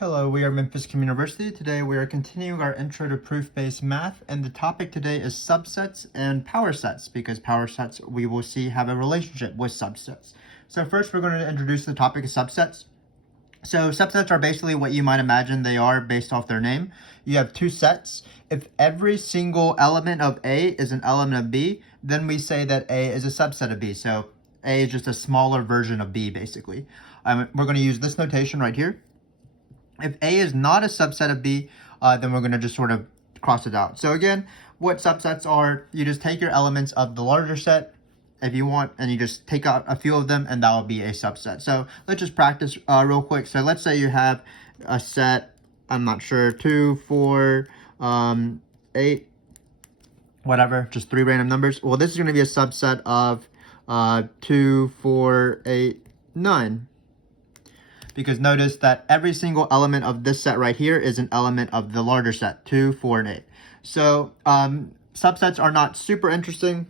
Hello, we are Memphis Communiversity. Today we are continuing our intro to proof-based math, and the topic today is subsets and power sets, because power sets we will see have a relationship with subsets. So first we're going to introduce the topic of subsets. So subsets are basically what you might imagine they are based off their name. You have two sets. If every single element of A is an element of B, then we say that A is a subset of B. So A is just a smaller version of B, basically. We're going to use this notation right here. If A is not a subset of B, then we're going to just sort of cross it out. So again, what subsets are, you just take your elements of the larger set if you want, and you just take out a few of them, and that will be a subset. So let's just practice real quick. So let's say you have a set, I'm not sure, 2, 4, 8, whatever, just 3 random numbers. Well, this is going to be a subset of 2, 4, 8, 9. Because notice that every single element of this set right here is an element of the larger set, 2, 4, and 8. So subsets are not super interesting,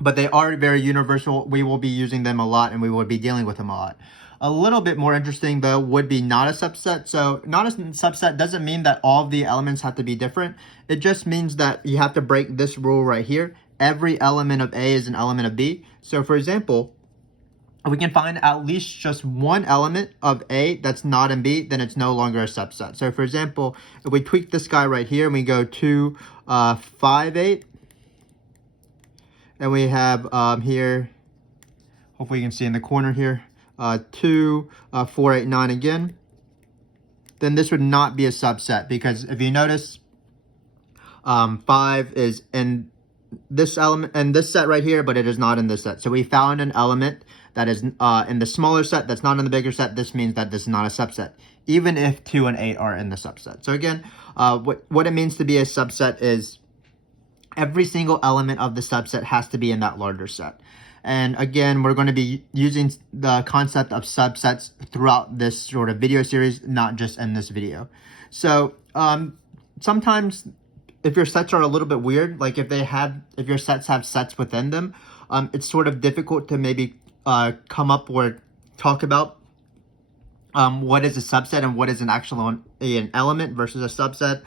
but they are very universal. We will be using them a lot, and we will be dealing with them a lot. A little bit more interesting, though, would be not a subset. So not a subset doesn't mean that all of the elements have to be different. It just means that you have to break this rule right here. Every element of A is an element of B. So for example, if we can find at least just one element of A that's not in B, then it's no longer a subset. So for example, if we tweak this guy right here and we go 2, 5, 8, and we have here, hopefully you can see in the corner here, 2, 4, 8, 9 again, then this would not be a subset, because if you notice, 5 is in this element and this set right here, but it is not in this set. So we found an element that is in the smaller set that's not in the bigger set. This means that this is not a subset, even if 2 and 8 are in the subset. So again, what it means to be a subset is every single element of the subset has to be in that larger set. And again, we're going to be using the concept of subsets throughout this sort of video series, not just in this video. So sometimes if your sets are a little bit weird, like if your sets have sets within them, it's sort of difficult to maybe come up or talk about what is a subset and what is an element versus a subset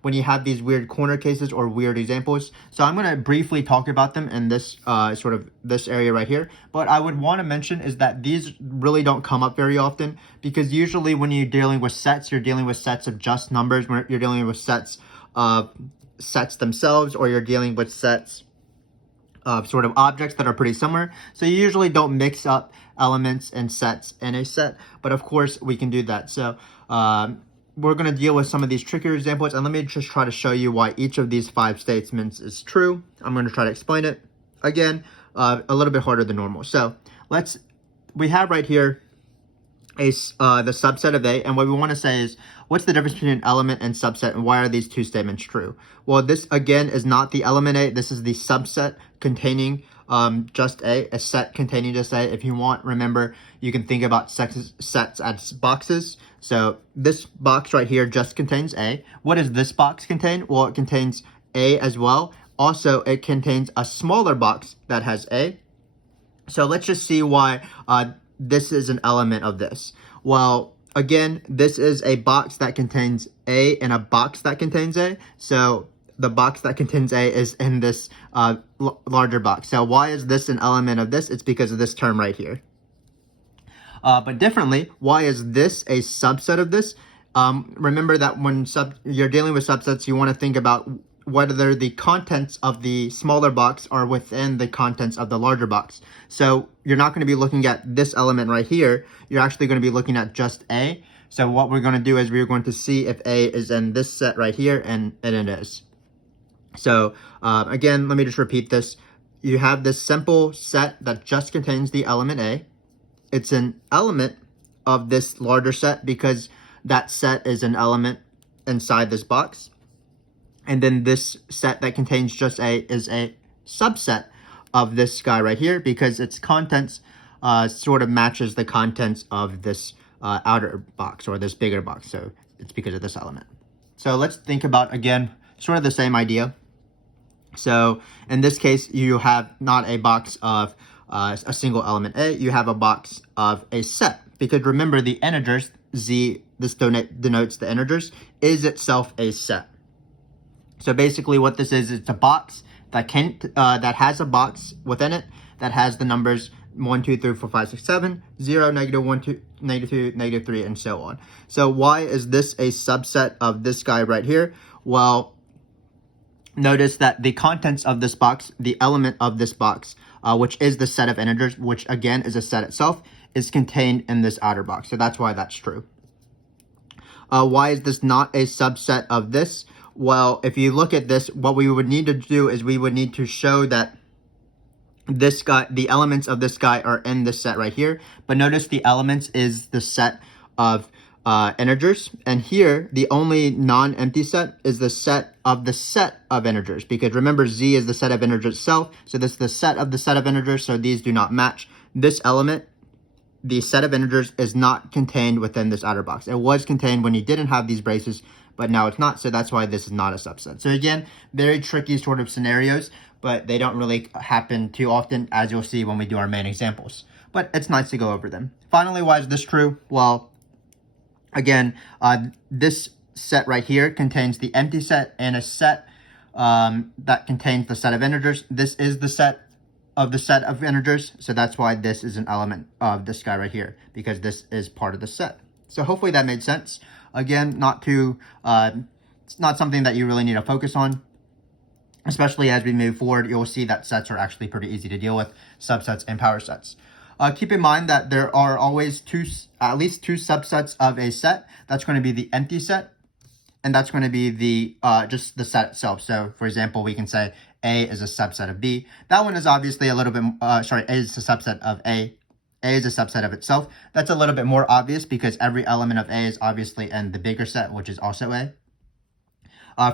when you have these weird corner cases or weird examples. So I'm going to briefly talk about them in this this area right here. But I would want to mention is that these really don't come up very often, because usually when you're dealing with sets, you're dealing with sets of just numbers, when you're dealing with sets of sets themselves, or you're dealing with sets of sort of objects that are pretty similar. So you usually don't mix up elements and sets in a set, but of course we can do that. So we're going to deal with some of these trickier examples, and let me just try to show you why each of these 5 statements is true. I'm going to try to explain it again a little bit harder than normal. So we have right here the subset of A, and what we want to say is, what's the difference between an element and subset, and why are these 2 statements true? Well, this again is not the element A. This is the subset containing just A, set containing just A. If you want, remember, you can think about sets as boxes. So this box right here just contains A. What does this box contain? Well, it contains A as well. Also, it contains a smaller box that has A. So let's just see why this is an element of this. Well, again, this is a box that contains A and a box that contains A. So the box that contains A is in this larger box. So why is this an element of this? It's because of this term right here. But differently, why is this a subset of this? Remember that when you're dealing with subsets, you want to think about whether the contents of the smaller box are within the contents of the larger box. So you're not going to be looking at this element right here. You're actually going to be looking at just A. So what we're going to do is we're going to see if A is in this set right here, and it is. So again, let me just repeat this. You have this simple set that just contains the element A. It's an element of this larger set because that set is an element inside this box. And then this set that contains just A is a subset of this guy right here, because its contents sort of matches the contents of this outer box, or this bigger box. So it's because of this element. So let's think about, again, sort of the same idea. So in this case, you have not a box of a single element A, you have a box of a set. Because remember, the integers, Z, this denotes the integers, is itself a set. So basically what this is, it's a box that that has a box within it that has the numbers 1, 2, 3, 4, 5, 6, 7, 0, negative 1, 2, negative 2, negative 3, and so on. So why is this a subset of this guy right here? Well, notice that the contents of this box, the element of this box, which is the set of integers, which again is a set itself, is contained in this outer box. So that's why that's true. Why is this not a subset of this? Well, if you look at this, what we would need to do is we would need to show that this guy, the elements of this guy are in this set right here. But notice the elements is the set of integers. And here, the only non-empty set is the set of integers. Because remember, Z is the set of integers itself. So this is the set of integers. So these do not match. This element, the set of integers, is not contained within this outer box. It was contained when you didn't have these braces, but now it's not. So that's why this is not a subset. So again, very tricky sort of scenarios, but they don't really happen too often, as you'll see when we do our main examples. But it's nice to go over them. Finally, why is this true? Well, again, this set right here contains the empty set and a set that contains the set of integers. This is the set of integers, so that's why this is an element of this guy right here, because this is part of the set. So hopefully that made sense. Again, it's not something that you really need to focus on, especially as we move forward. You'll see that sets are actually pretty easy to deal with, subsets and power sets. Keep in mind that there are always at least two subsets of a set. That's going to be the empty set, and that's going to be the just the set itself. So for example, we can say A is a subset of B. That one is obviously a little bit, A is a subset of A. A is a subset of itself. That's a little bit more obvious because every element of A is obviously in the bigger set, which is also A.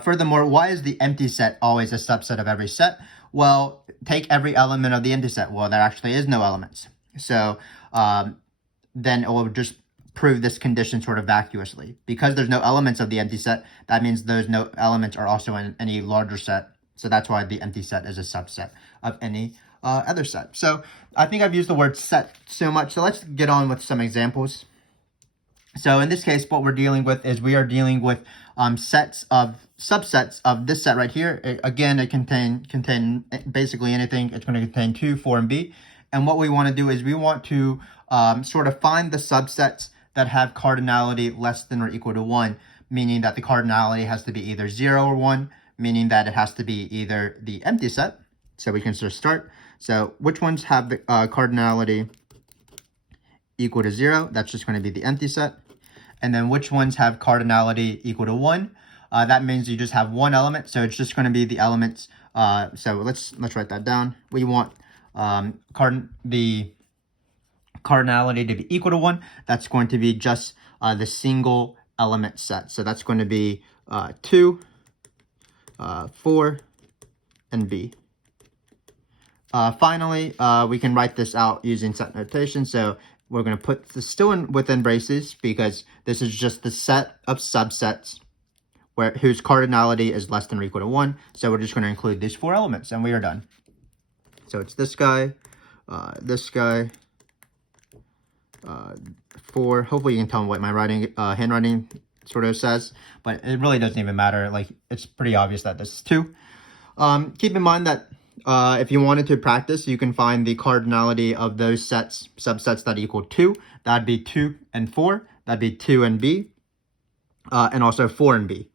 Furthermore, why is the empty set always a subset of every set? Well, take every element of the empty set. Well, there actually is no elements. So then it will just prove this condition sort of vacuously. Because there's no elements of the empty set, that means those no elements are also in any larger set. So that's why the empty set is a subset of any other set. So I think I've used the word set so much. So let's get on with some examples. So in this case, what we're dealing with is we are dealing with subsets of this set right here. Again, it contain basically anything. It's going to contain 2, 4, and B. And what we want to do is we want to sort of find the subsets that have cardinality less than or equal to 1, meaning that the cardinality has to be either 0 or 1, meaning that it has to be either the empty set. So we can just start. So which ones have the cardinality equal to 0? That's just going to be the empty set. And then which ones have cardinality equal to 1? That means you just have one element. So it's just going to be the elements. So let's write that down. We want the cardinality to be equal to 1. That's going to be just the single element set. So that's going to be 2, 4, and B. Finally, we can write this out using set notation. So we're going to put this still within braces because this is just the set of subsets whose cardinality is less than or equal to 1. So we're just going to include these 4 elements and we are done. So it's this guy, 4. Hopefully you can tell what my handwriting sort of says, but it really doesn't even matter. Like, it's pretty obvious that this is 2. Keep in mind that if you wanted to practice, you can find the cardinality of those subsets that equal 2. That'd be 2 and 4. That'd be 2 and B, and also 4 and B.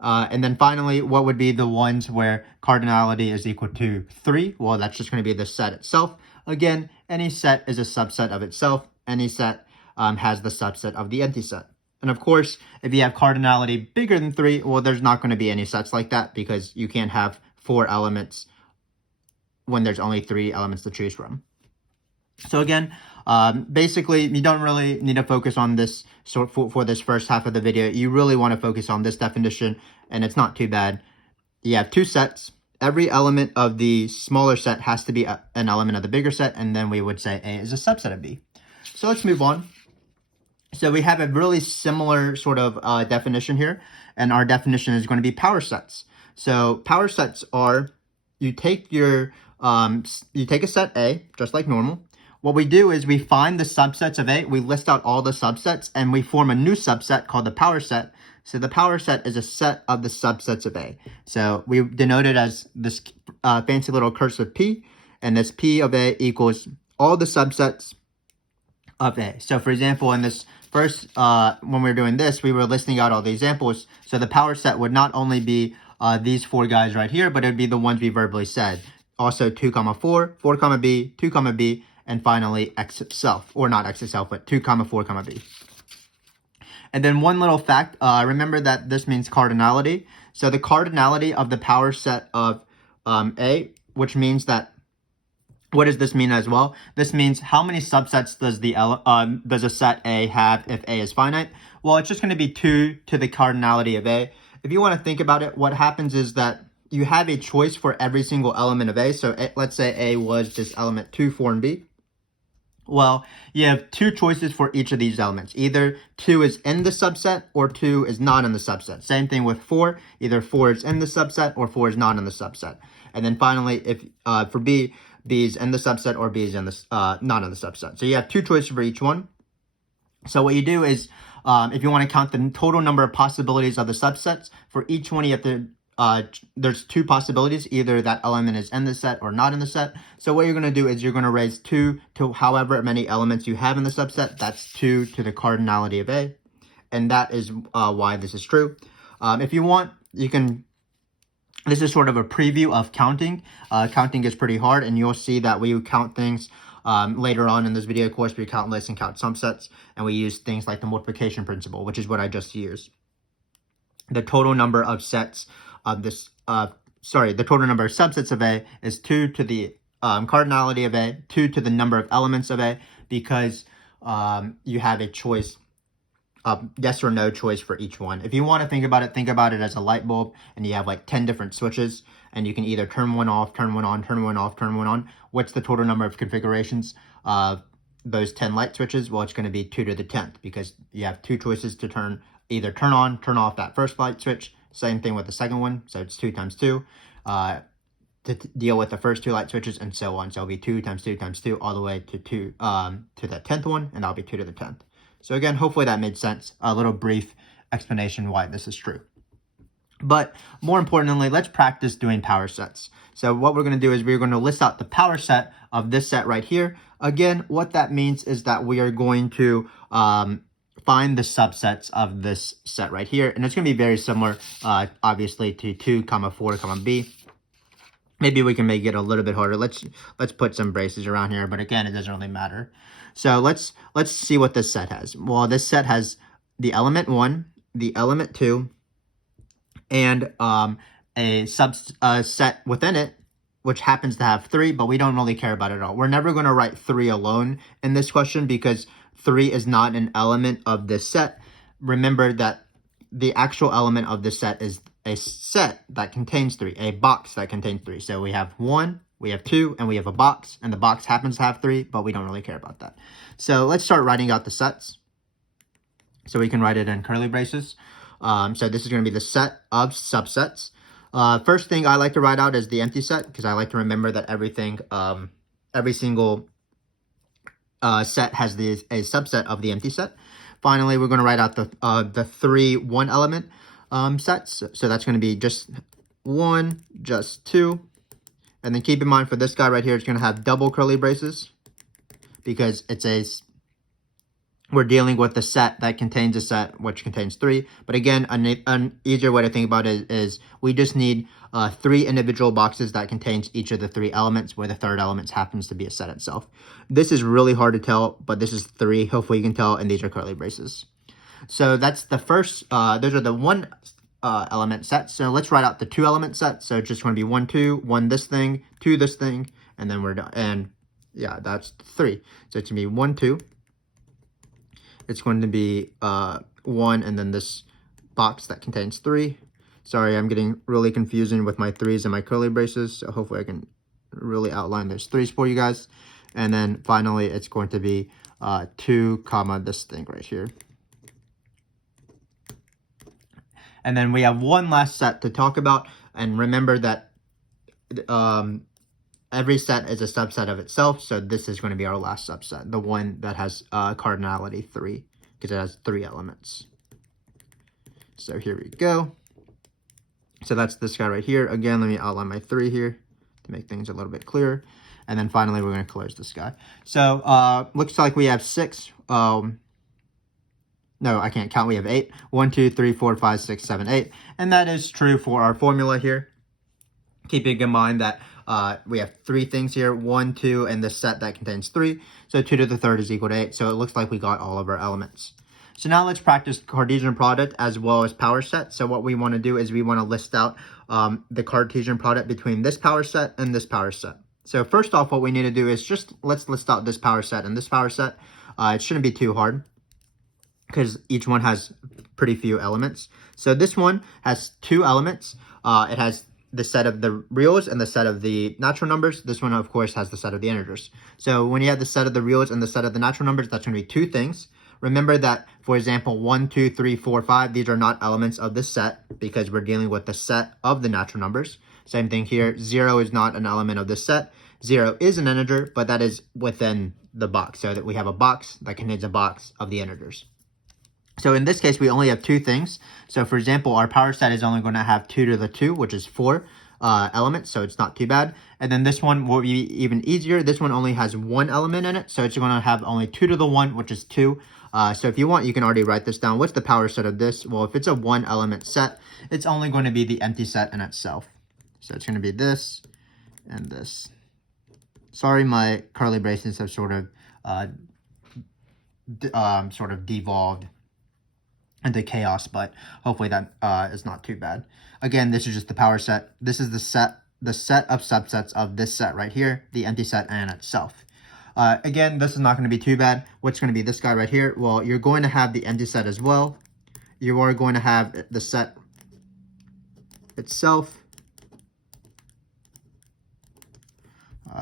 And then finally, what would be the ones where cardinality is equal to 3? Well, that's just going to be the set itself. Again, any set is a subset of itself. Any set has the subset of the empty set. And of course, if you have cardinality bigger than 3, well, there's not going to be any sets like that because you can't have 4 elements when there's only 3 elements to choose from. So again, basically, you don't really need to focus on this for this first half of the video. You really want to focus on this definition, and it's not too bad. You have 2 sets. Every element of the smaller set has to be an element of the bigger set, and then we would say A is a subset of B. So let's move on. So we have a really similar sort of definition here, and our definition is going to be power sets. So power sets are, you take a set A, just like normal. what we do is we find the subsets of A, we list out all the subsets, and we form a new subset called the power set. So the power set is a set of the subsets of A. So we denote it as this fancy little cursive P, and this P of A equals all the subsets of A. So for example, in this first, when we were doing this, we were listing out all the examples. So the power set would not only be these four guys right here, but it would be the ones we verbally said. Also 2, 4, 4, B, 2, B, and finally x itself, or not x itself, but 2, 4, B. And then one little fact, remember that this means cardinality. So the cardinality of the power set of A, which means that, what does this mean as well? This means how many subsets does a set A have if A is finite? Well, it's just going to be 2 to the cardinality of A. If you want to think about it, what happens is that you have a choice for every single element of A. So let's say A was just element 2, 4, and B. Well, you have 2 choices for each of these elements. Either 2 is in the subset or 2 is not in the subset. Same thing with 4. Either 4 is in the subset or 4 is not in the subset. And then finally, if for B, B is in the subset or B is in the not in the subset. So you have 2 choices for each one. So what you do is, if you want to count the total number of possibilities of the subsets, for each one you have to there's 2 possibilities, either that element is in the set or not in the set. So what you're going to do is you're going to raise 2 to however many elements you have in the subset. That's 2 to the cardinality of A. And that is why this is true. If you want, you can, this is sort of a preview of counting. Counting is pretty hard, and you'll see that we count things later on in this video course. We count lists and count subsets, and we use things like the multiplication principle, which is what I just used. The total number of sets of this, the total number of subsets of A is 2 to the cardinality of A, 2 to the number of elements of A, because you have a choice, yes or no choice for each one. If you want to think about it as a light bulb, and you have like 10 different switches, and you can either turn one off, turn one on, turn one off, turn one on. What's the total number of configurations of those 10 light switches? Well, it's going to be 2 to the 10th, because you have 2 choices to either turn on, turn off that first light switch. Same thing with the second one, so it's 2 times 2 to deal with the first 2 light switches, and so on. So it'll be 2 times 2 times 2 all the way to 2 to the 10th one, and that'll be 2 to the 10th. So again, hopefully that made sense. A little brief explanation why this is true. But more importantly, let's practice doing power sets. So what we're going to do is we're going to list out the power set of this set right here. Again, what that means is that we are going to find the subsets of this set right here. And it's going to be very similar, obviously, to 2, 4, B. Maybe we can make it a little bit harder. Let's put some braces around here, but again, it doesn't really matter. So let's see what this set has. Well, this set has the element 1, the element 2, and a set within it, which happens to have 3, but we don't really care about it at all. We're never going to write 3 alone in this question, because 3 is not an element of this set. Remember that the actual element of this set is a set that contains 3, a box that contains 3. So we have 1, we have 2, and we have a box, and the box happens to have 3, but we don't really care about that. So let's start writing out the sets. So we can write it in curly braces. So this is going to be the set of subsets. First thing I like to write out is the empty set, because I like to remember that everything, every single set has a subset of the empty set. Finally, we're going to write out the 3 one element sets. So that's going to be just 1, just 2. And then keep in mind for this guy right here, it's going to have double curly braces, because we're dealing with the set that contains a set which contains 3. But again, an easier way to think about it is we just need 3 individual boxes that contains each of the 3 elements, where the third element happens to be a set itself. This is really hard to tell, but this is 3. Hopefully you can tell, and these are curly braces. So that's the first, those are the 1 element sets. So let's write out the 2 element set. So it's just going to be 1, 2, 1 this thing, 2 this thing, and then we're done. And yeah, that's 3. So it's going to be 1, 2. It's going to be 1, and then this box that contains 3. Sorry, I'm getting really confusing with my 3s and my curly braces, so hopefully I can really outline those 3s for you guys. And then finally, it's going to be 2, this thing right here. And then we have one last set to talk about, and remember that every set is a subset of itself, so this is going to be our last subset, the one that has cardinality 3, because it has 3 elements. So here we go. So that's this guy right here. Again, let me outline my 3 here to make things a little bit clearer. And then finally, we're going to close this guy. So looks like we have 6. No, I can't count. We have 8. 1, 2, 3, 4, 5, 6, 7, 8. And that is true for our formula here. Keeping in mind that we have 3 things here, 1, 2, and this set that contains 3. So 2 to the third is equal to 8. So it looks like we got all of our elements. So now let's practice Cartesian product as well as power set. So what we want to do is we want to list out the Cartesian product between this power set and this power set. So first off, what we need to do is just let's list out this power set and this power set. It shouldn't be too hard because each one has pretty few elements. So this one has 2 elements. It has the set of the reals and the set of the natural numbers. This one, of course, has the set of the integers. So when you have the set of the reals and the set of the natural numbers, that's going to be 2 things. Remember that, for example, 1, 2, 3, 4, 5, these are not elements of this set because we're dealing with the set of the natural numbers. Same thing here, 0 is not an element of this set. 0 is an integer, but that is within the box, so that we have a box that contains a box of the integers. So in this case, we only have 2 things. So for example, our power set is only going to have 2 to the 2, which is 4 elements, so it's not too bad. And then this one will be even easier. This one only has 1 element in it, so it's going to have only 2 to the 1, which is 2. So if you want, you can already write this down. What's the power set of this? Well, if it's a 1 element set, it's only going to be the empty set in itself. So it's going to be this and this. Sorry, my curly braces have sort of devolved into chaos, but hopefully that is not too bad. Again, this is just the power set. This is the set of subsets of this set right here, the empty set and itself. Again, this is not going to be too bad. What's going to be this guy right here? Well, you're going to have the empty set as well. You are going to have the set itself.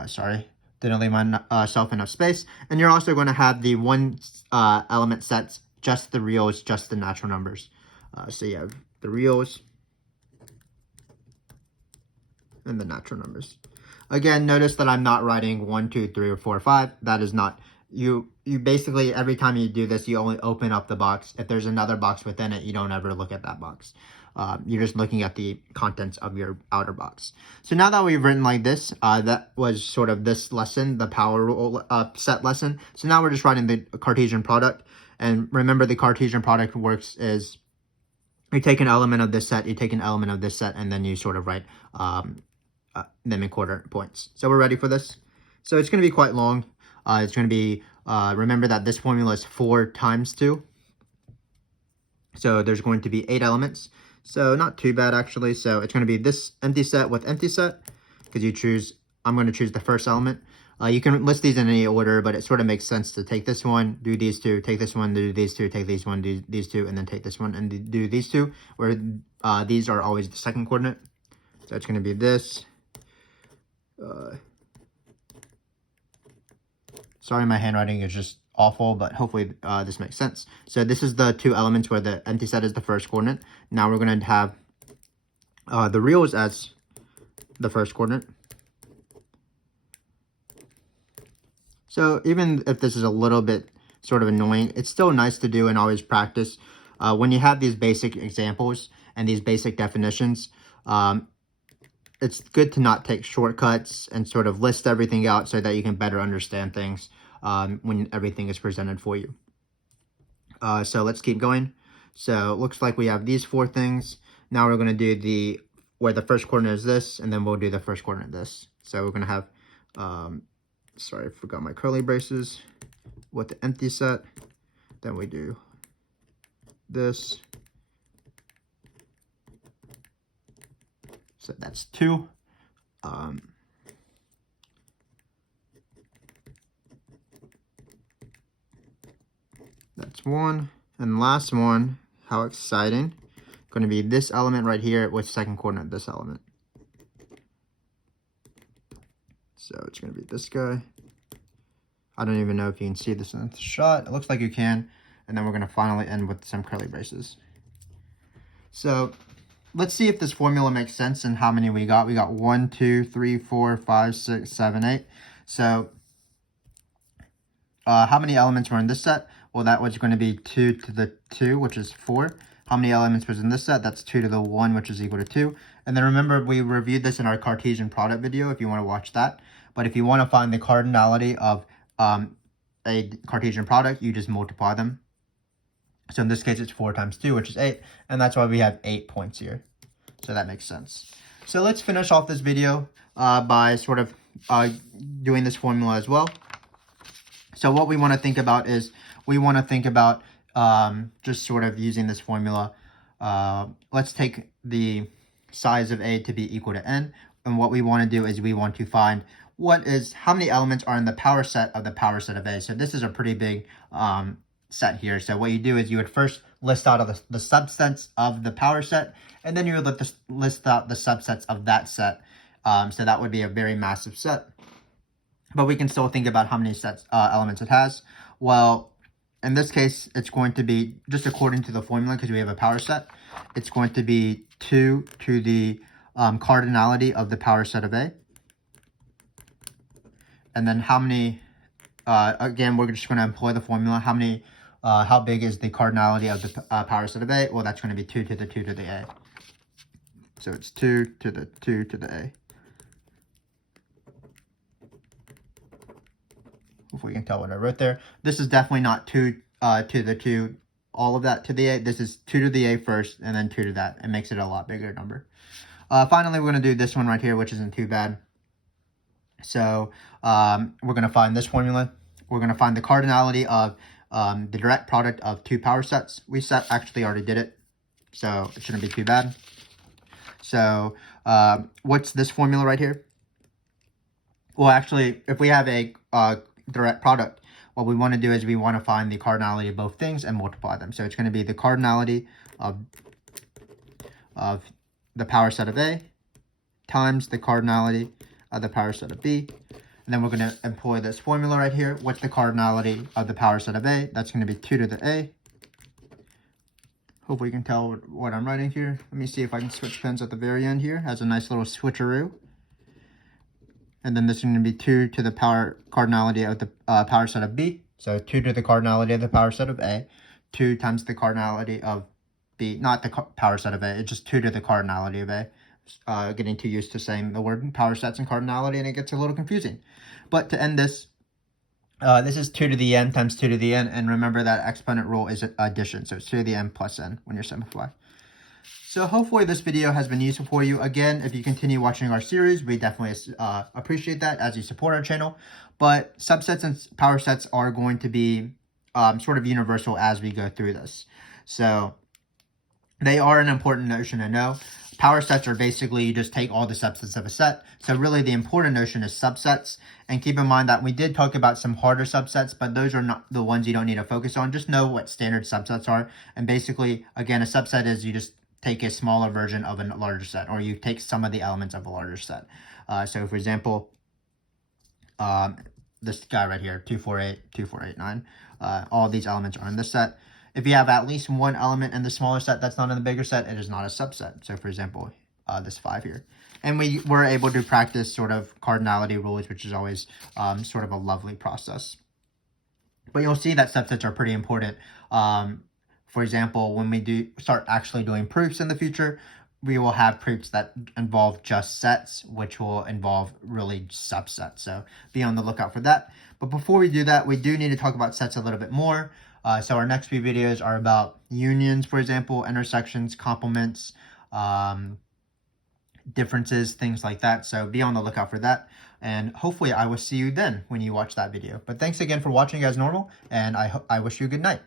Sorry, didn't leave myself enough space. And you're also going to have the 1 element sets, just the reals, just the natural numbers. So you have the reals and the natural numbers. Again, notice that I'm not writing 1, 2, 3, or 4, 5. That is not, you basically, every time you do this, you only open up the box. If there's another box within it, you don't ever look at that box. You're just looking at the contents of your outer box. So now that we've written like this, that was sort of this lesson, the power rule set lesson. So now we're just writing the Cartesian product. And remember, the Cartesian product works is you take an element of this set, you take an element of this set, and then you sort of write them in quarter points. So we're ready for this. So it's going to be quite long. It's going to be, remember that this formula is 4 times 2. So there's going to be 8 elements. So not too bad, actually. So it's going to be this empty set with empty set, because you choose, I'm going to choose the first element. You can list these in any order, but it sort of makes sense to take this one, do these 2, take this one, do these 2, take these one, do these 2, and then take this one and do these 2, where these are always the second coordinate. So it's going to be this. Sorry, my handwriting is just awful, but hopefully this makes sense. So this is the 2 elements where the empty set is the first coordinate. Now we're going to have the reals as the first coordinate. So even if this is a little bit sort of annoying, it's still nice to do and always practice. When you have these basic examples and these basic definitions, it's good to not take shortcuts and sort of list everything out so that you can better understand things when everything is presented for you. So let's keep going. So it looks like we have these 4 things. Now we're going to do where the first coordinate is this, and then we'll do the first coordinate this. So we're going to have, sorry, I forgot my curly braces, with the empty set. Then we do this. So that's 2. That's 1. And last one, how exciting. Going to be this element right here with second coordinate, this element. So it's going to be this guy. I don't even know if you can see this in the shot. It looks like you can. And then we're going to finally end with some curly braces. So let's see if this formula makes sense and how many we got. We got 1, 2, 3, 4, 5, 6, 7, 8. So how many elements were in this set? Well, that was going to be 2 to the 2, which is 4. How many elements was in this set? That's 2 to the 1, which is equal to 2. And then remember, we reviewed this in our Cartesian product video if you want to watch that. But if you want to find the cardinality of a Cartesian product, you just multiply them. So in this case, it's 4 times 2, which is 8. And that's why we have 8 points here. So that makes sense. So let's finish off this video by sort of doing this formula as well. So what we want to think about is we want to think about just sort of using this formula. Let's take the size of A to be equal to n. And what we want to do is we want to find how many elements are in the power set of A. So this is a pretty big set here. So what you do is you would first list out of the subsets of the power set, and then you would list out the subsets of that set. So that would be a very massive set. But we can still think about how many elements it has. Well, in this case, it's going to be, just according to the formula, because we have a power set, it's going to be 2 to the cardinality of the power set of A. And then how many, again, we're just going to employ the formula. How big is the cardinality of the power set of A? Well, that's going to be 2 to the 2 to the A. So it's 2 to the 2 to the A. Hopefully you can tell what I wrote there. This is definitely not 2 to the 2, all of that to the A. This is 2 to the A first, and then 2 to that. It makes it a lot bigger number. Finally, we're going to do this one right here, which isn't too bad. So we're going to find this formula. We're going to find the cardinality of the direct product of 2 power sets. We actually already did it, so it shouldn't be too bad. So what's this formula right here? Well, actually, if we have a direct product, what we want to do is we want to find the cardinality of both things and multiply them. So it's going to be the cardinality of the power set of A times the cardinality of the power set of B. And then we're going to employ this formula right here. What's the cardinality of the power set of A? That's going to be 2 to the A. Hopefully you can tell what I'm writing here. Let me see if I can switch pens at the very end here. It has a nice little switcheroo. And then this is going to be 2 to the cardinality of the power set of B. So 2 to the cardinality of the power set of A. 2 times the cardinality of B. Not the power set of A. It's just 2 to the cardinality of A. Getting too used to saying the word power sets and cardinality, and it gets a little confusing. But to end this, this is 2 to the n times 2 to the n. And remember that exponent rule is addition. So it's 2 to the n plus n when you're simplifying. So hopefully this video has been useful for you. Again, if you continue watching our series, we definitely appreciate that as you support our channel. But subsets and power sets are going to be sort of universal as we go through this. So they are an important notion to know. Power sets are basically you just take all the subsets of a set. So really the important notion is subsets. And keep in mind that we did talk about some harder subsets, but those are not the ones you don't need to focus on. Just know what standard subsets are. And basically, again, a subset is you just take a smaller version of a larger set, or you take some of the elements of a larger set. So for example, this guy right here, 248, 2489, all these elements are in this set. If you have at least one element in the smaller set that's not in the bigger set, it is not a subset. So for example, this 5 here. And we were able to practice sort of cardinality rules, which is always sort of a lovely process. But you'll see that subsets are pretty important. For example, when we start actually doing proofs in the future, we will have proofs that involve just sets, which will involve really subsets. So be on the lookout for that. But before we do that, we do need to talk about sets a little bit more. So our next few videos are about unions, for example, intersections, complements, differences, things like that. So be on the lookout for that. And hopefully I will see you then when you watch that video. But thanks again for watching as normal, and I wish you a good night.